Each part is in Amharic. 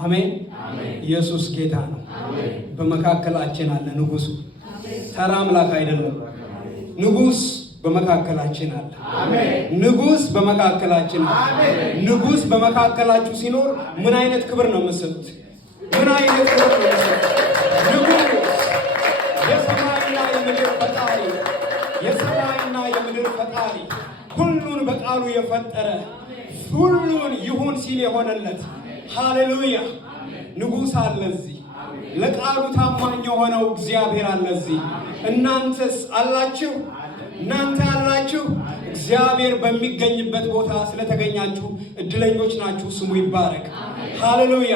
አሜን። ኢየሱስ ጌታ ነው። በመካከላችን አለ ንጉሱ። ተራ አምላክ አይደለም። ንጉስ በመካከላችን አለ። ንጉስ በመካከላችን አለ። ንጉስ በመካከላችሁ ሲኖር ምን አይነት ክብር ነው የምትሰጡት? ምን አይነት ክብር ነው የምትሰጡት? ንጉስ የሰማይና የምድር ፈጣሪ፣ የሰማይና የምድር ፈጣሪ፣ ሁሉን በቃሉ የፈጠረ፣ ሁሉን ይሁን ሲል የሆነለት ሃሌሉያ ንጉስ አለ እዚህ። ለቃሉ ታማኝ የሆነው እግዚአብሔር አለ እዚህ። እናንተስ አላችሁ? እናንተ አላችሁ? እግዚአብሔር በሚገኝበት ቦታ ስለተገኛችሁ እድለኞች ናችሁ። ስሙ ይባረክ። ሃሌሉያ።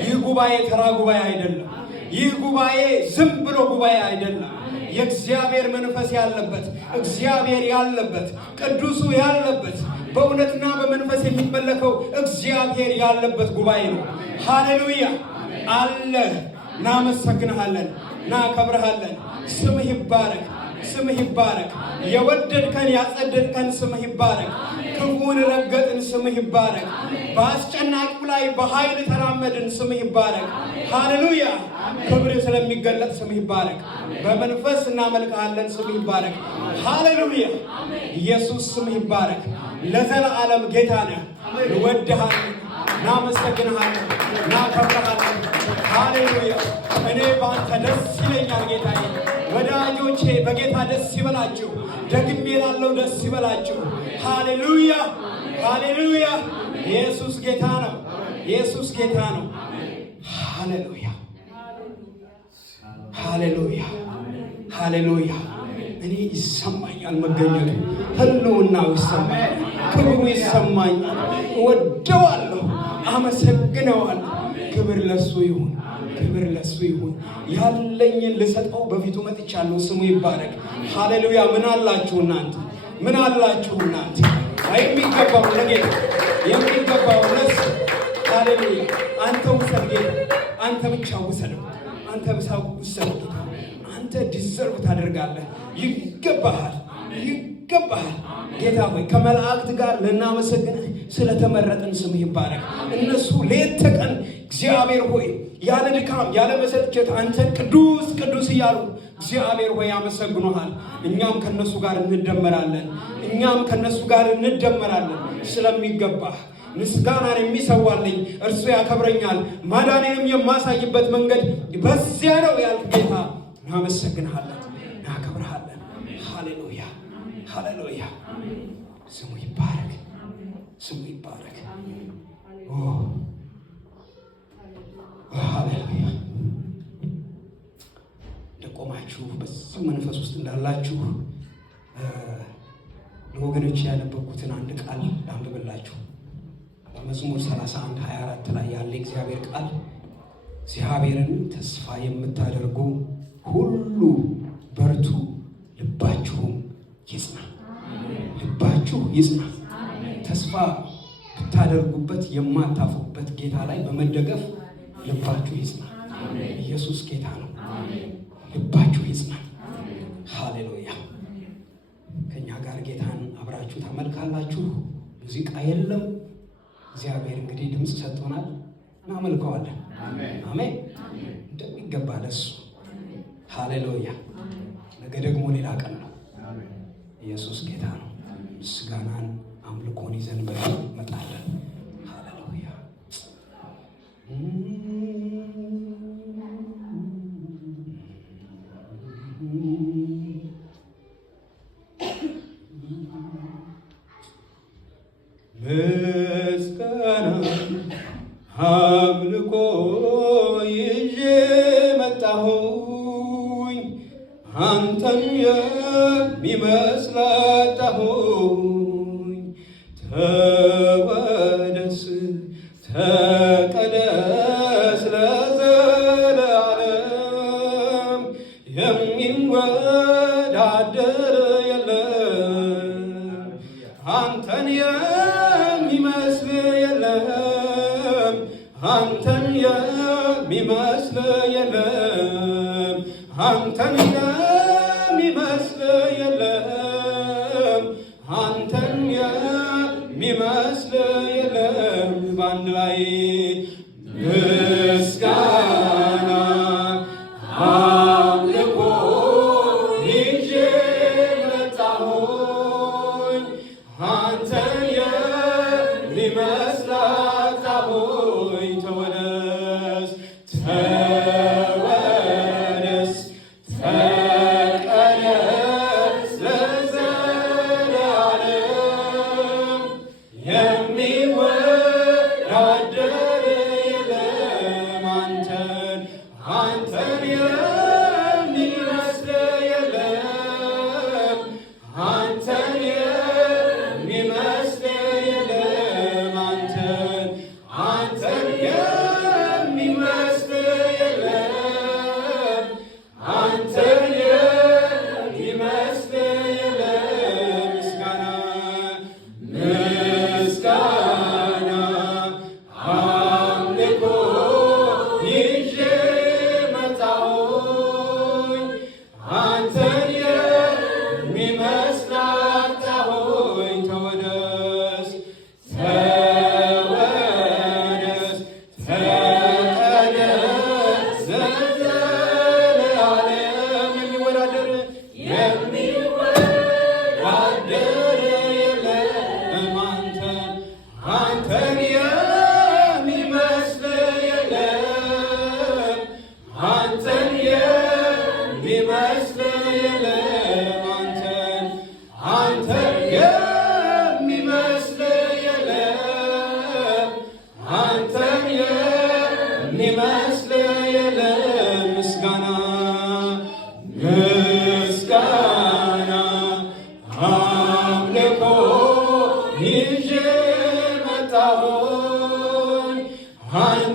ይህ ጉባኤ ተራ ጉባኤ አይደለም። ይህ ጉባኤ ዝም ብሎ ጉባኤ አይደለም። የእግዚአብሔር መንፈስ ያለበት፣ እግዚአብሔር ያለበት፣ ቅዱሱ ያለበት፣ በእውነትና በመንፈስ የሚመለከው እግዚአብሔር ያለበት ጉባኤ ነው። ሃሌሉያ አለ። እናመሰግንሃለን፣ እናከብርሃለን። ስምህ ይባረክ፣ ስምህ ይባረክ። የወደድከን ያጸደድከን ስምህ ይባረክ። ክፉን ረገጥን ስምህ ይባረክ። በአስጨናቂው ላይ በኃይል ተራመድን ስምህ ይባረክ። ሃሌሉያ ክብር ስለሚገለጥ ስምህ ይባረክ። በመንፈስ እናመልክሃለን ስምህ ይባረክ። ሃሌሉያ ኢየሱስ ስምህ ይባረክ። ለዘላለም ጌታ ነህ። እንወድሃለን፣ እናመሰግንሃለን፣ እናከብርሃለን። ሃሌሉያ እኔ በአንተ ደስ ይለኛል ጌታዬ። ወዳጆቼ በጌታ ደስ ይበላችሁ። ደግሜ ላለው ደስ ይበላችሁ። ሃሌሉያ ሃሌሉያ ኢየሱስ ጌታ ነው። ኢየሱስ ጌታ ነው። ሃሌሉያ ሃሌሉያ ሃሌሉያ። እኔ ይሰማኛል መገኘቱ፣ ህልውናው ይሰማኛል፣ ክብሩ ይሰማኛል። እወደዋለሁ፣ አመሰግነዋለሁ። ክብር ለሱ ይሁን፣ ክብር ለሱ ይሁን። ያለኝን ልሰጠው በፊቱ መጥቻለሁ። ስሙ ይባረክ። ሃሌሉያ። ምን አላችሁ እናንተ? ምን አላችሁ እናንተ? የሚገባው ለጌታ የሚገባው ለሱ። ሃሌሉያ። አንተ ውሰድ ጌታ፣ አንተ ብቻ ውሰደው፣ አንተ ብቻ ውሰደው። አንተ ዲዘርቭ ታደርጋለህ። ይገባሃል፣ ይገባሃል። ጌታ ሆይ ከመላእክት ጋር ልናመሰግንህ ስለተመረጥን ስምህ ይባረክ። እነሱ ሌት ተቀን እግዚአብሔር ሆይ ያለ ድካም ያለ መሰልቸት አንተን ቅዱስ ቅዱስ እያሉ እግዚአብሔር ሆይ ያመሰግኑሃል። እኛም ከነሱ ጋር እንደመራለን፣ እኛም ከነሱ ጋር እንደመራለን። ስለሚገባህ ምስጋናን የሚሰዋልኝ እርሱ ያከብረኛል፣ ማዳኔንም የማሳይበት መንገድ በዚያ ነው ያልክ ጌታ እናመሰግንሃለን፣ እናከብርሃለን። ሃሌሉያ ሃሌሉያ። ስሙ ይባረክ፣ ስሙ ይባረክ። ሃሌሉያ። እንደቆማችሁ በዚህ መንፈስ ውስጥ እንዳላችሁ ለወገኖች ያነበብኩትን አንድ ቃል ላንብብላችሁ። በመዝሙር 31:24 ላይ ያለ እግዚአብሔር ቃል እግዚአብሔርን ተስፋ የምታደርጉ ሁሉ በርቱ፣ ልባችሁም ይጽና። ልባችሁ ይጽና። ተስፋ ብታደርጉበት የማታፉበት ጌታ ላይ በመደገፍ ልባችሁ ይጽና። ኢየሱስ ጌታ ነው። ልባችሁ ይጽና። ሃሌሉያ። ከኛ ጋር ጌታን አብራችሁ ታመልካላችሁ። ሙዚቃ የለም። እግዚአብሔር እንግዲህ ድምፅ ሰጥቶናል፣ እናመልከዋለን። አሜን እንደሚገባ ለሱ። ሃሌሉያ። ነገ ደግሞ ሌላ ቀን ነው። ኢየሱስ ጌታ ነው። ምስጋናን አምልኮን ይዘን በፊት እንመጣለን። ሃሌሉያ። ምስጋና አምልኮ ይዤ መጣሁኝ፣ አንተን የሚመስል አጣሁኝ። ተወደስ ተቀደስ ለዘላለም፣ የሚወዳደር የለም። አንተን የሚመስል የለም፣ አንተን የሚመስል የለም፣ አንተን የሚመስል የለም፣ አንተን የሚመስል የለም። በአንድ ላይ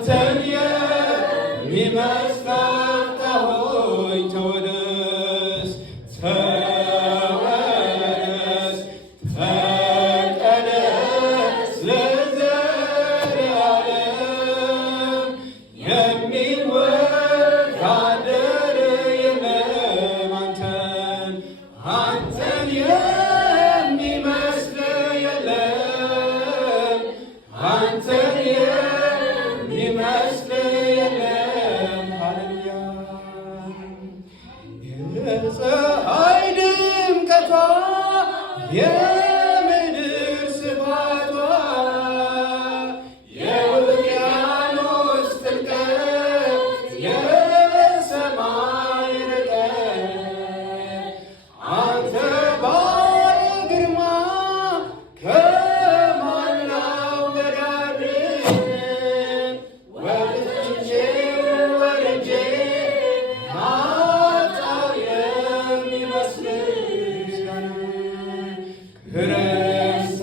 አንተን የሚመስል አጣሁኝ። ተወደስ ተወደስ ተቀደስ ለዘለዓለም የሚወዳደር የለም አንተን የሚመስል የለም አንተን የሚመስል የለም። ሃሌሉያ የፀሐይ ድምቀቷ የምድር ስፋቷ የውቅያኖስ ጥልቀት የሰማይ ርቀት አንተ ባለ ግርማ ከማን ላወዳድር ወጥቼ ወርጄ ማጣው የሚመስል ክረምት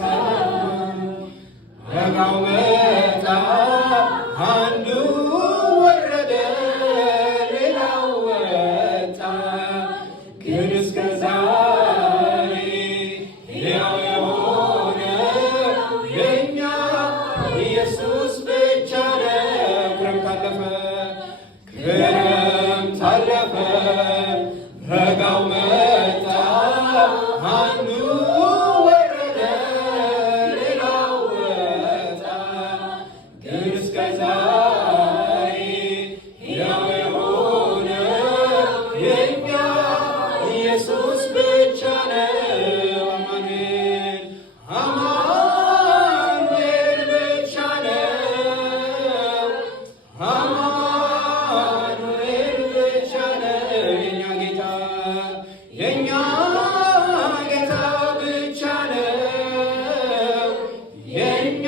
በጋው መጣ አንዱ ወረደ ሌላው ወጣ ግን እስከ ዛሬ ሕያው የሆነው የእኛ ኢየሱስ ብቻ ነው። ክረምት አለፈ በጋው መጣ አንዱ ወረደ ሌላው ወጣ ግን እስከ ዛሬ ሕያው የሆነው የእኛ ኢየሱስ ብቻ ነው። አማኑኤል ብቻ ነው። አማኑኤል ብቻ ነው። የእኛ ጌታ ብቻ ነው። የእኛ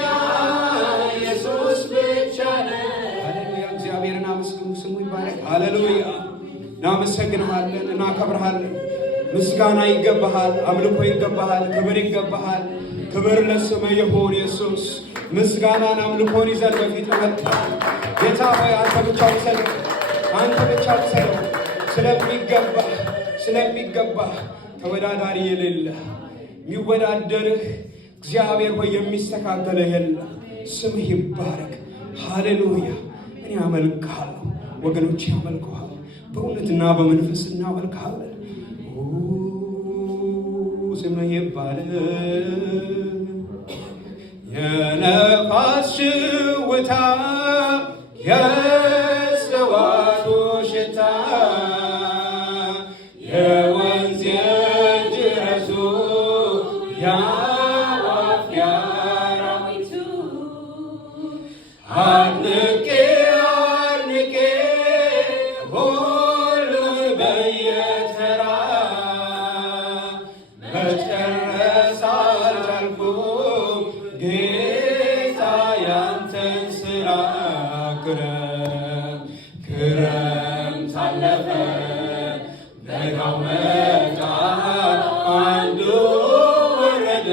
ኢየሱስ ብቻ ነው። ሃሌሉያ! እግዚአብሔርን አመስግኑ፣ ስሙ ይባረክ። ሃሌሉያ! እናመሰግንሃለን፣ እናከብርሃለን። ምስጋና ይገባሃል፣ አምልኮ ይገባሃል፣ ክብር ይገባሃል። ክብር ለስምህ ይሁን ኢየሱስ። ምስጋናን አምልኮን ይዘን በፊት መጥተናል። ጌታ ሆይ አንተ ብቻ ውሰደው፣ አንተ ብቻ ውሰደው። ስለሚገባህ ተወዳዳሪ የሌለ የሚወዳደርህ እግዚአብሔር ሆይ የሚስተካከልህ የለም። ስምህ ይባረክ። ሃሌሉያ! እኔ አመልክሃለሁ፣ ወገኖቼ ያመልኩሃል። በእውነትና በመንፈስ እናመልክሃለን። ስምህ ይባረክ። የነፋስ ሽውታ የእጽዋቱ ሽታ የወንዝ የጅረቱ የአዕዋፍ የአራዊቱ አድንቄ ሁሉን በየተራ መጨረስ አልቻልኩም ጌታ ያንተን ስራ። ክረምት አለፈ በጋው መጣ አንዱ ወረደ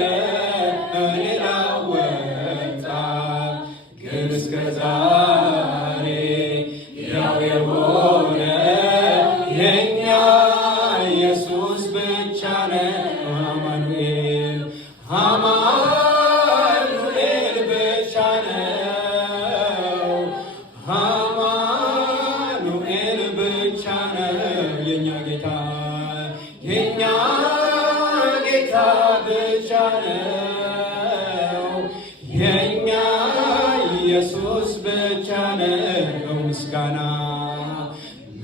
ሌላው ወጣ ግን እስከ ዛሬ ሕያው የሆነ የእኛ ኢየሱስ ብቻ ነው። አማኑኤል ብቻ ነው። አማኑኤል ብቻ ነው። የእኛ ጌታ ብቻ ነው። የእኛ ኢየሱስ ብቻ ነው።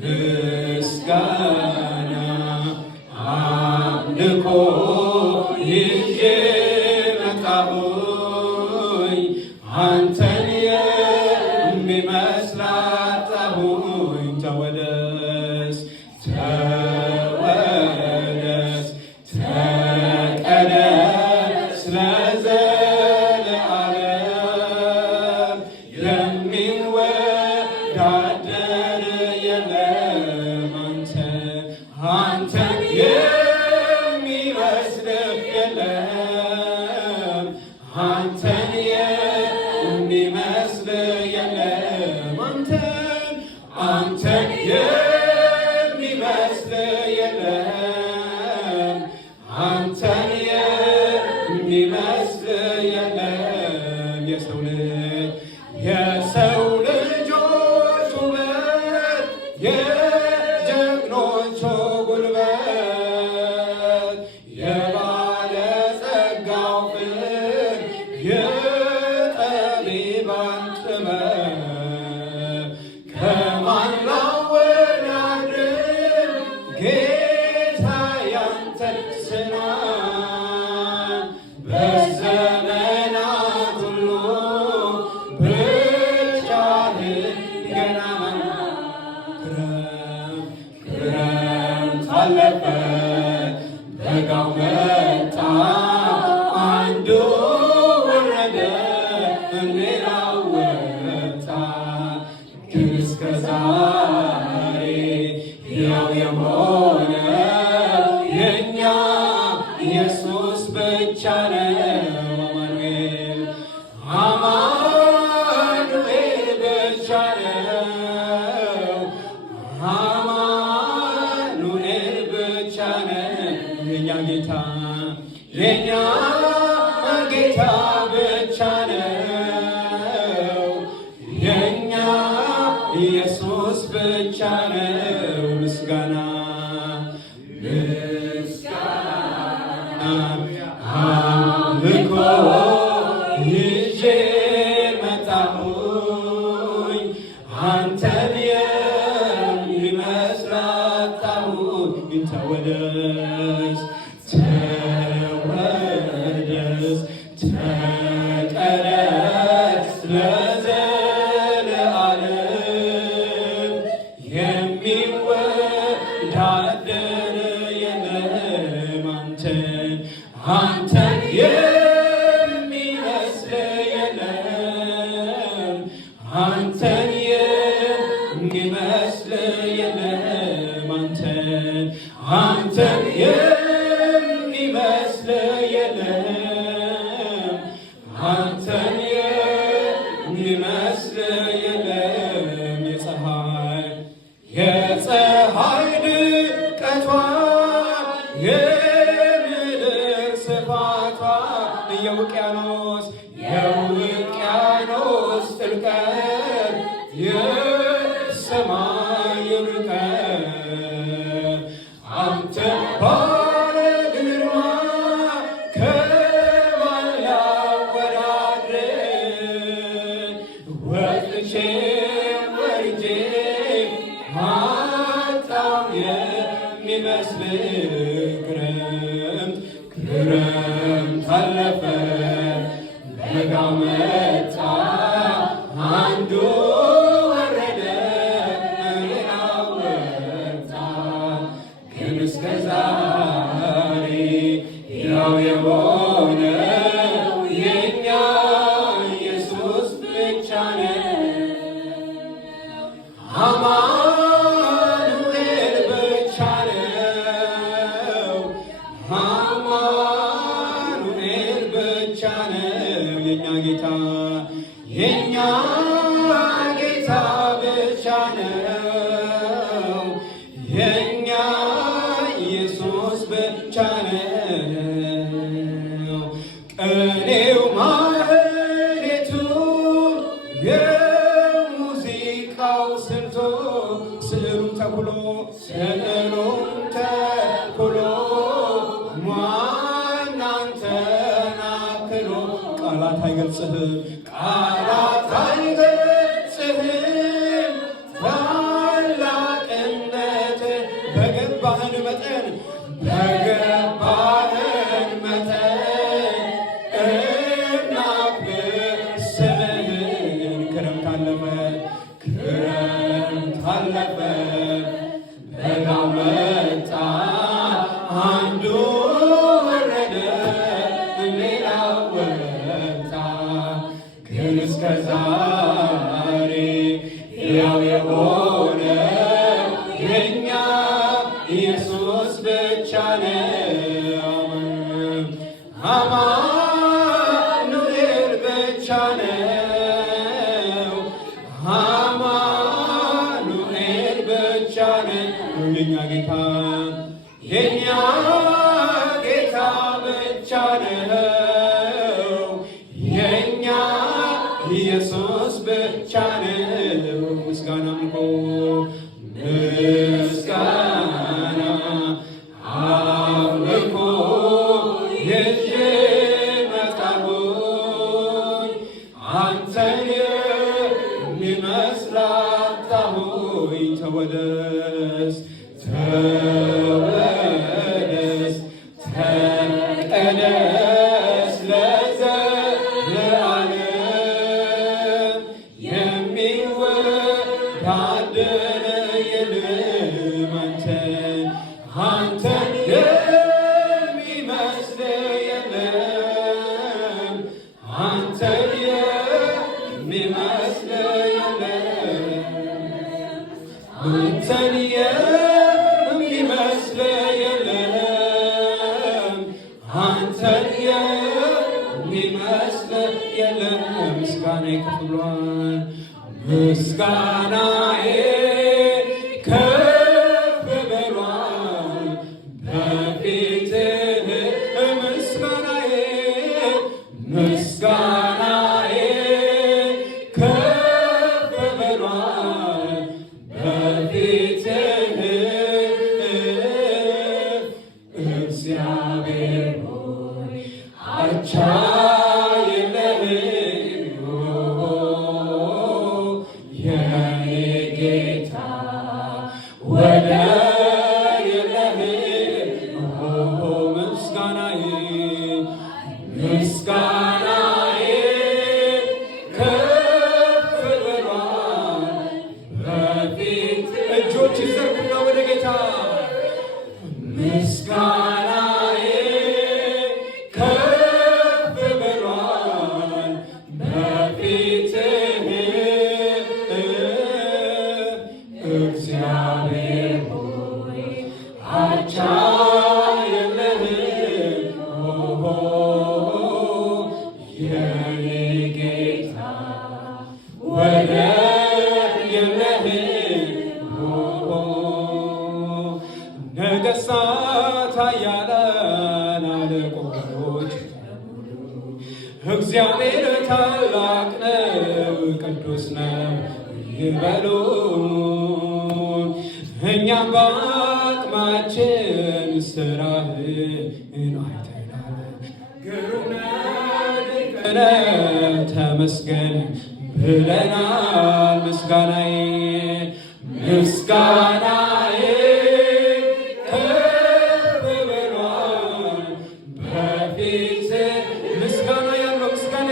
ምስጋና አምልኮ ይዤ መጣሁኝ አንተን የሚመስል አጣሁኝ። ተወደስ ተቀደስ ለዘለዓለም የሚወዳደር የለም አንተን የሚመስል የለም አንተን የሚመስል የለም አንተን የሚመስል የለም፣ አንተን የሚመስል የለም። የሰው ልጆች ውበት፣ የጀግኖች ጉልበት፣ የባለጸጋው ፍቅር፣ የጠቢባን ጥበብ ከማን ላወዳድር ጌታ ያንተን ስራ በዘመናት ሁሉ ብቻህን ገናና። ክረምት አለፈ በጋው መጣ፣ አንዱ ወረደ ሌላው ወጣ። ግን እስከ ዛሬ ሕያው የሆነ የእኛ ኢየሱስ ብቻ ነው። አማኑኤል ብቻ ነው። አማኑኤል ብቻ ነው። የእኛ ጌታ የእኛ ጌታ ብቻ ነው። የእኛ ኢየሱስ ብቻ ነው። ምስጋና አምልኮ ይዤ መጣሁኝ፣ አንተን የሚመስል አጣሁኝ። ተወደስ ተወደስ ተቀደስ ለዘለዓለም፣ የሚወዳደር የለም አንተን የሚመስል የለም፣ አንተን የሚመስል የለም። አንተን የሚመስል የለም፣ አንተን የሚመስል የለም። የፀሐይ ድምቀቷ የምድር ስፋቷ የውቅያኖስ ጥልቀት የሰማይ ርቀት አንተ ባለ ግርማ ከማን ላወዳድር? ወጥቼ ወርጄ ማጣው የሚመስል ክረምት አለፈ በጋው መጣ፣ አንዱ ወረደ ሌላው ወጣ። ግን እስከ ዛሬ ሕያው የሆነው የእኛ ኢየሱስ ብቻ ነው። አማኑኤል ብቻ ነው። አማኑኤል ብቻ ነው። የእኛ ጌታ የእኛ ጌታ ብቻ ነው። የእኛ ኢየሱስ ብቻ ነው። ቅኔው ማህሌቱ የሙዚቃው ስልቱ ስዕሉም ተኩሎ ማናንተን አክሎ ቃላት አይገልጽህም ታላቅነት በገባህን መጠን እናክብር ስምህን። ክረምት አለፈ በጋው መጣ፣ አንዱ ወረደ ሌላው ወጣ። ግን እስከ ዛሬ ሕያው የሆነው የእኛ ኢየሱስ ብቻ ነው። አማኑኤል ብቻ ነው። አማኑኤል ነው የኛ ጌታ የኛ ጌታ ብቻ ነው የኛ ኢየሱስ ብቻ ነው። ምስጋና አምልኮ ምስጋና አምልኮ ይዤ መጣሁኝ አንተን የሚመስል አጣሁኝ። ተወደስ ተወደስ ተቀደስ ለዘለዓለም የሚወዳደር የለም አንተን የሚመስል የለም አንተን የሚመስል የለም አንተን የሚመስል የለም አንተን የሚመስል የለም። ምስጋናዬ ከፍ ብሏል። ምስጋናዬ ከፍ ብሏል በፊትህ ምስጋናዬ ምስጋናዬ ከፍ ብሏል በፊትህ እግዚአብሔር ሆይ አቻ የለህም የኔ ጌታ ወደር የለህም። ምስጋናዬ ምስጋናዬ ከፍ ብሏል በፊት እጆች ይዘርጉና ወደ ጌታ ምስጋናዬ ከፍ ብሏል በፊትህ እግዚአብሔር ሆይ አቻ የለህም የኔ ጌታ ወደር የለህም። ነገሥታት ኃያላን አለቆች እግዚአብሔር ታላቅ ነው ቅዱስ ነው ይበሉን። እኛም በአቅማችን ሥራህን አይተናል። ግሩም ድንቅ ነህ ተመስገን ብለናል። ምስጋናዬ ምስጋናዬ ከፍ ብሏል በፊትህ ምስጋና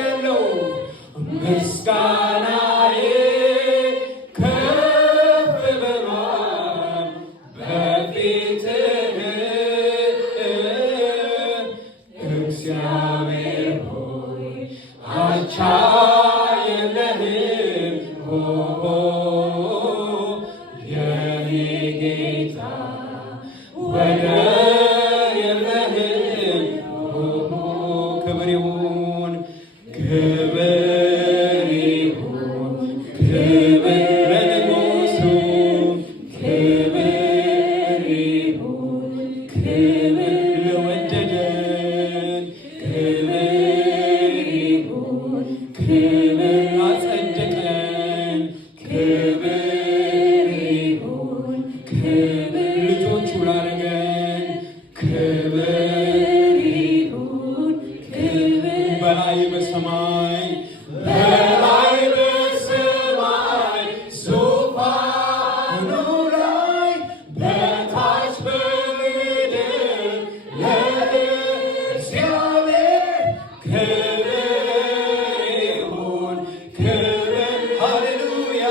ያለው ምስጋናዬ ከፍ ብሏል በፊትህ እግዚአብሔር ሆይ አቻ የለህም የኔ ጌታ ወደር የለህም። ክብር ይሁን ክብር ይሁን ክብር ለንጉሡ ክብር ይሁን ክብር ለወደደን ክብር ይሁን ክብር አጸደቀን ክብር ይሁን ክብር ልጆቹ ላደረገን ክብር ይሁን ክብር በላይ በሰማይ በላይ በሰማይ ዙፋኑ ላይ በታች በምድር ለእግዚአብሔር ክብር ይሁን ክብር ሃሌሉያ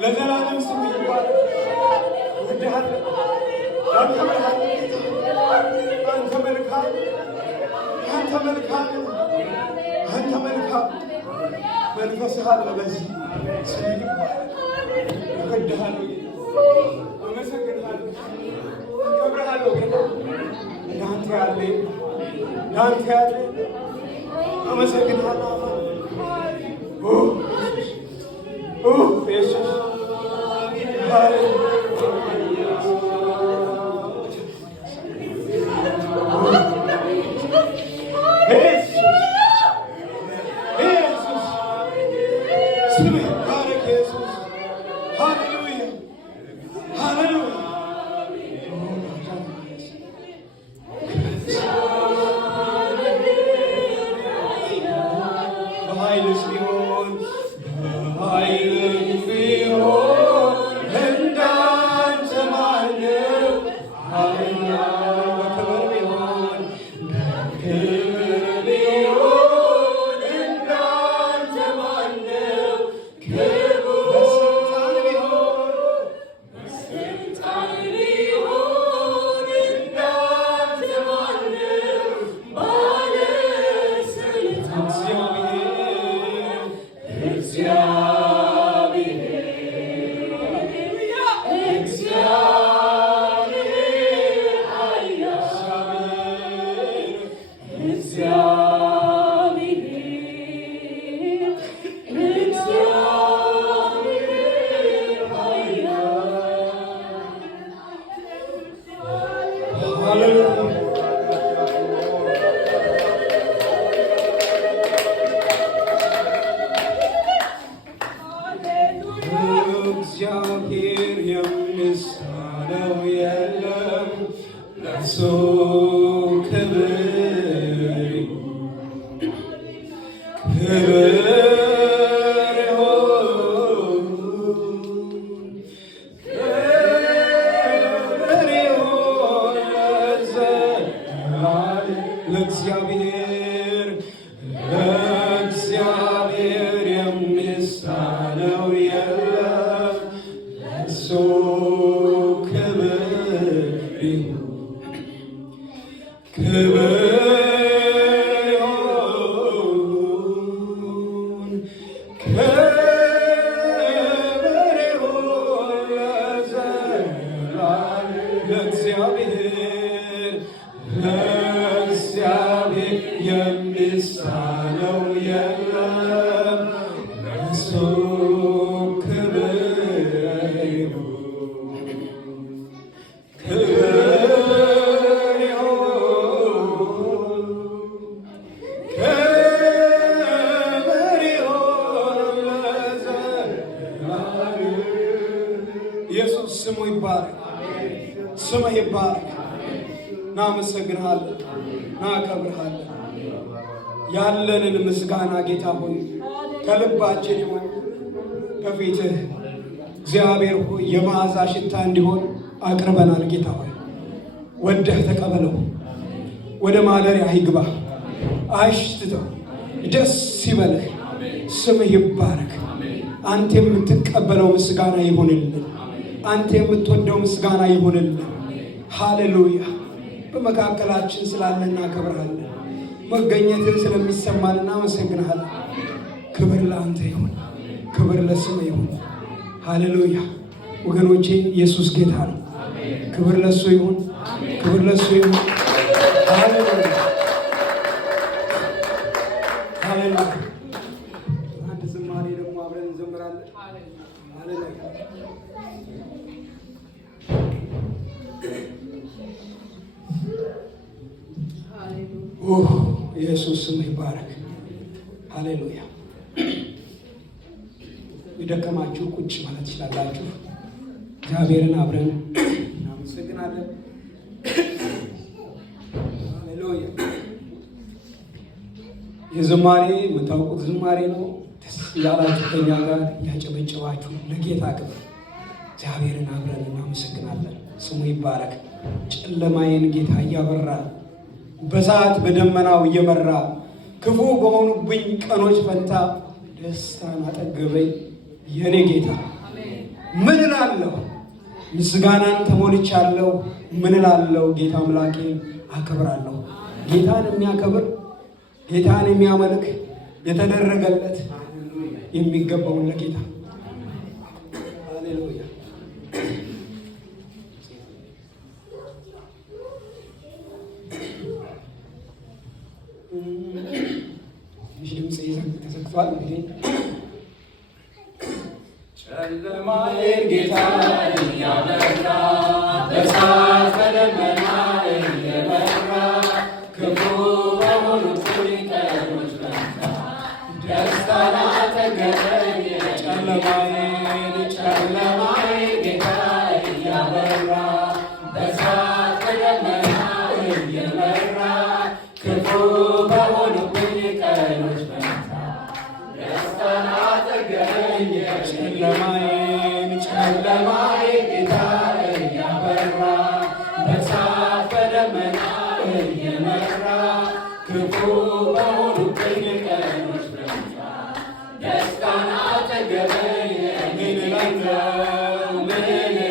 ለዘላለም ስም ይባረክ። አንተ መልካም፣ አንተ መልካም መንፈስህ አለ በዚህ ስም ይባረክ። እወድሃለሁ፣ አመሰግንሃለሁ፣ አከብርሃለሁ። እንዳንተ ያለ እንዳንተ ያለ አመሰግንሃለሁ ኢየሱስ እግዚአብሔር የሚሳነው የለም፣ ለእርሱ ክብር ለእግዚአብሔር የሚሳነው የለም፣ ለእርሱ ክብር ለእግዚአብሔር የሚሳነው የለም፣ ለእርሱ ክብር ስምህ ይባረክ። እናመሰግንሃለን፣ እናከብርሃለን። ያለንን ምስጋና ጌታ ሆይ ከልባችን ይሁን በፊትህ እግዚአብሔር ሆይ የመዓዛ ሽታ እንዲሆን አቅርበናል። ጌታ ሆይ ወደህ ተቀበለው፣ ወደ ማደሪያህ ይግባ፣ አሽትተው፣ ደስ ይበልህ። ስምህ ይባረክ። አንተ የምትቀበለው ምስጋና ይሁንልን፣ አንተ የምትወደው ምስጋና ይሁንልን። ሃሌሉያ። በመካከላችን ስላለ እናከብርሃለን፣ መገኘትን ስለሚሰማን እናመሰግንሃለን። ክብር ለአንተ ይሁን፣ ክብር ለስምህ ይሁን። ሃሌሉያ። ወገኖቼ ኢየሱስ ጌታ ነው። ክብር ለሱ ይሁን፣ ክብር ለሱ ይሁን። ሃሌሉያ፣ ሃሌሉያ። አንድ ዝማሬ ደግሞ አብረን እንዘምራለን። ሃሌሉያ። ኢየሱስ ስም ይባረክ። ሃሌሉያ። የደከማችሁ ቁጭ ማለት ትችላላችሁ። እግዚአብሔርን አብረን እናመሰግናለን። ሃሌሉያ። የዝማሬ የምታውቁት ዝማሬ ነው። ደስ ያላችሁ ከኛ ጋር ያጨበጨባችሁ ለጌታ ክብር እግዚአብሔርን አብረን እናመሰግናለን። ስሙ ይባረክ። ጨለማዬን ጌታ እያበራ በሰዓት በደመናው እየመራ ክፉ በሆኑብኝ ቀኖች ፈንታ ደስታን አጠገበኝ የኔ ጌታ። ምን እላለሁ? ምስጋናን ተሞልቻለሁ። ምን እላለሁ? ጌታ አምላኬ አከብራለሁ። ጌታን የሚያከብር ጌታን የሚያመልክ የተደረገለት የሚገባውን ለጌታ ሃሌሉያ። ድምፅ ተዘግቷል። እንግዲህ ጨለማዬን ጌታ እያበራ በእሳት በደመና እየመራ ክፉ በሆኑት ቀኖች ፈንታ ደስታን አጠገበኝ። ጨለማዬን ጌታ እያበራ በእሳት በደመና እየመራ ክፉ በሆኑብኝ ቀኖች ፈንታ ደስታን አጠገበኝ። ጨለማዬን ጌታ እያበራ በእሳት በደመና እየመራ ክፉ በሆኑብኝ ቀኖች ፈንታ ደስታን አጠገበኝ። ምን እላለሁ? ምን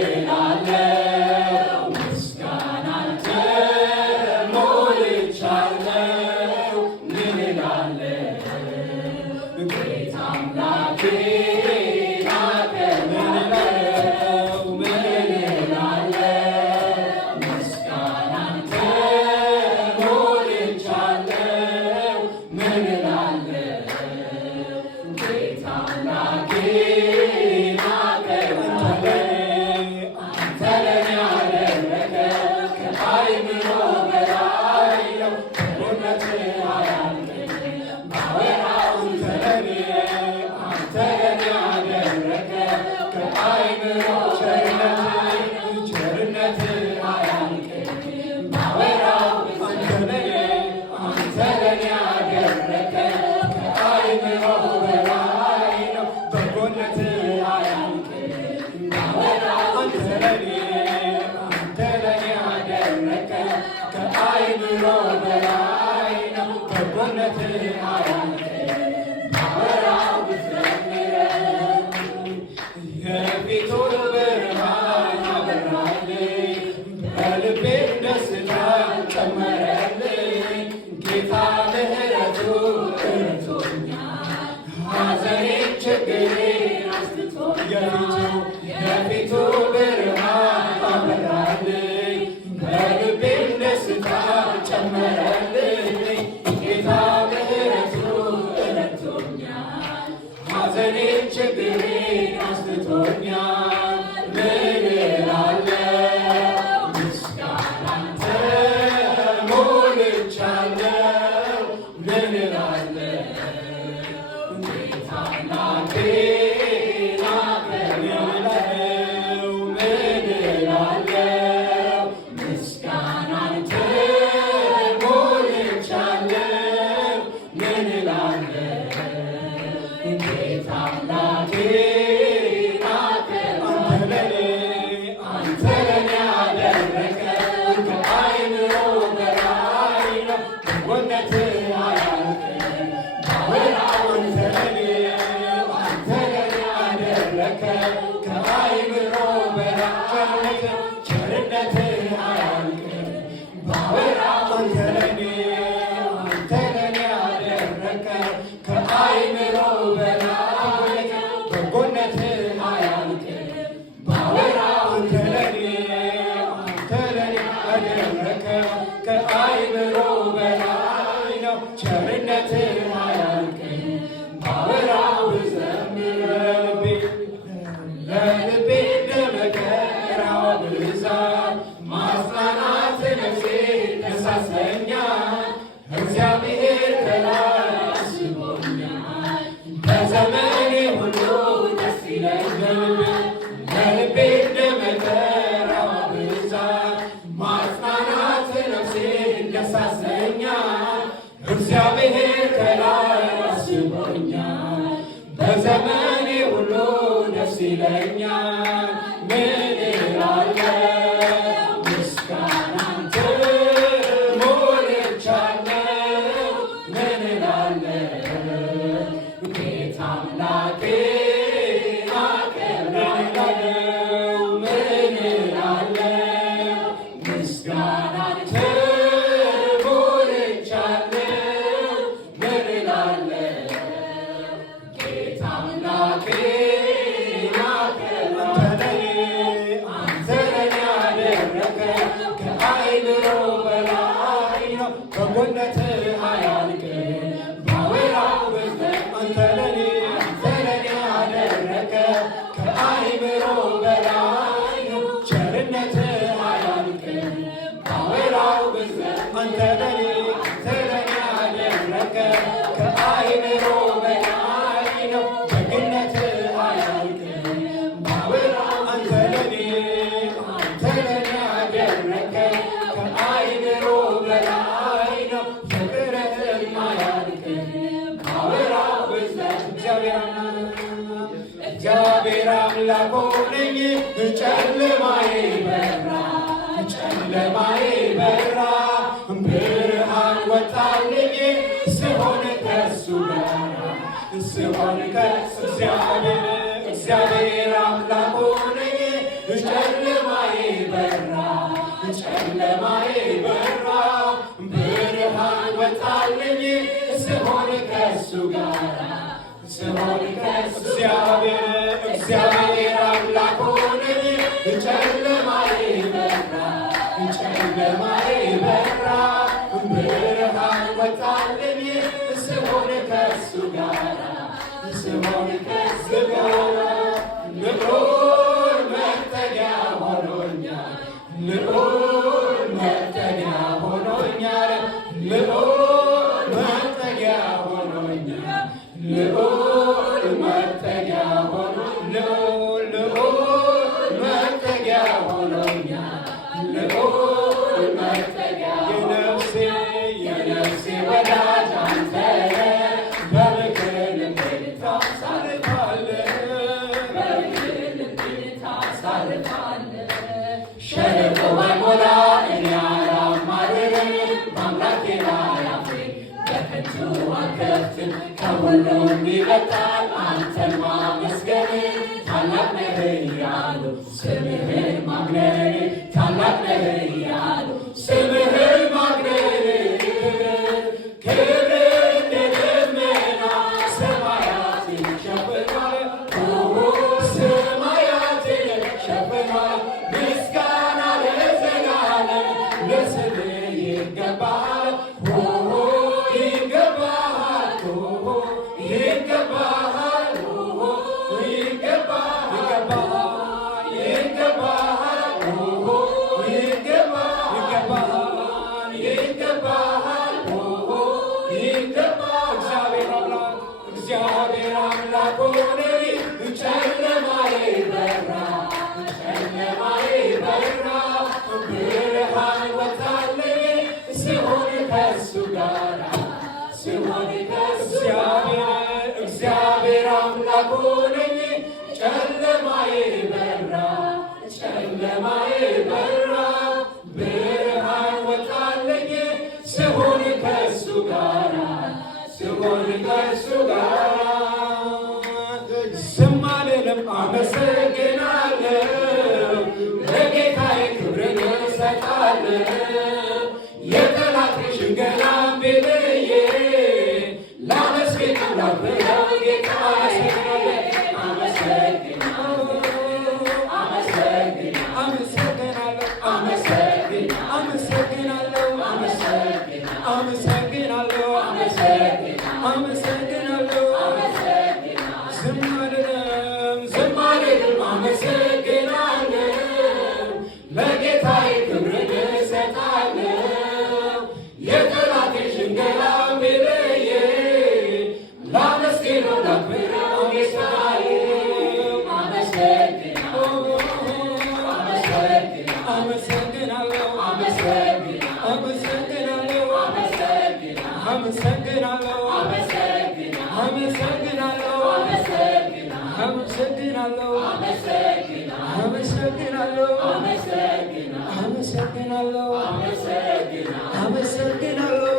እላለሁ? ምስጋናን ተሞልቻለሁ። ምን እላለሁ? ጌታ አምላኬ ብዛት ማጽናናት ነፍሴ ያሳሰኛል። እግዚአብሔር ከላይ አስቦኛል። በዘመኔ ሁሉ ደስ ይለኛል። በልቤ እንደመከራዋ ብዛት ማጽናናት ነፍሴ ያሳሰኛል። እግዚአብሔር ከላይ አስቦኛል። በዘመኔ ሁሉ ደስ ይለኛል። ምን እላለሁ ምስጋናን ሞልቻለሁ። ምን እላለሁ ጌታ አምላኬን አከብራለሁ። ምን እላለሁ ምስጋናን ሞልቻለሁ። ምን እላለሁ ጌታ አምላኬን አከብራለሁ። አንተ ለኔ ያደረግከው ከአእምሮ በላይ ነው። በጎነትህ አያልቅም ባወራው ብዛት። አንተ ለኔ ያደረግከው ከአእምሮ በላይ ነው። ቸርነትህ አያልቅም ባወራው ብዛት። አንተ ለኔ ያደረግከው ከአእምሮ በላይ ነው። ደግነትህ አያልቅም ባወራው። አንተ ለኔ ያደረግከው ከአእምሮ በላይ ነው። ፍቅርህም አያልቅም ባወራው ብዛት። እግዚአብሔር አምላክ ሆነኝ። ጨለማዬ በራ ብርሃን ወጣልኝ። ስሆን ከእሱ ጋር እግዚአብሔር አምላክ ሆነኝ። ጨለማዬ በራ ብርሃን ወጣልኝ። ስሆን ከእሱ ጋር እግዚአብሔር አምላክ ሆነኝ። ጨለማዬ በራ ብርሃን ወጣልኝ። ስሆን ከእሱ ጋር ልዑል መጠጊያ ሆኖኛል። ልዑል መጠጊያ ሆኖኛል። ልዑል መጠጊያ ሆኖኛል። ልዑል መጠጊያ ልዑል መጠጊያ ሆኖኛል። ልዑል መጠጊያ የነፍሴ ወዳጅ አንተ በምክር ልቤን ታሳርፋለህ። ሸለቆ ባይሞላ እኔ አላማርርም። በአምላኬ ላይ አፌን በከንቱ አልከፍትም። ከሁሉም ይበልጣል አንተን ማመስገን። ታላቅ ነህ እያሉ ስምህን ማግነን። ታላቅ ነህ እያሉ ስምህን ማግነን። ክብር እንደ ደመና ሰማያትን ሸፍኗል። ሰማያትን ሸፍኗል። ምስጋና ለዘላለም ለስምህ ይገባል። እግዚአብሔር አምላክ ሆነኝ። ጨለማዬ በራ ብርሃን ወጣልኝ። ስሆን ከእሱ ጋር እግዚአብሔር አምላክ ሆነኝ። ጨለማዬ በራ ብርሃን ወጣልኝ። ስሆን ከእሱ ጋር ዝም አልልም አመሰግናለሁ። ለጌታዬ ክብርን እሰጣለሁ። የጠላት ሽንገላ እምቢ ብዬ ላመስግን ላብለው ጌታዬ ዝም አልልም አመሰግናለሁ። አመሰግናለሁ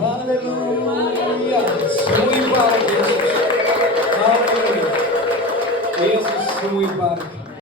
ሃሌሉያ ስሙ ይባረክ ኢየሱስ ስሙ ይባረክ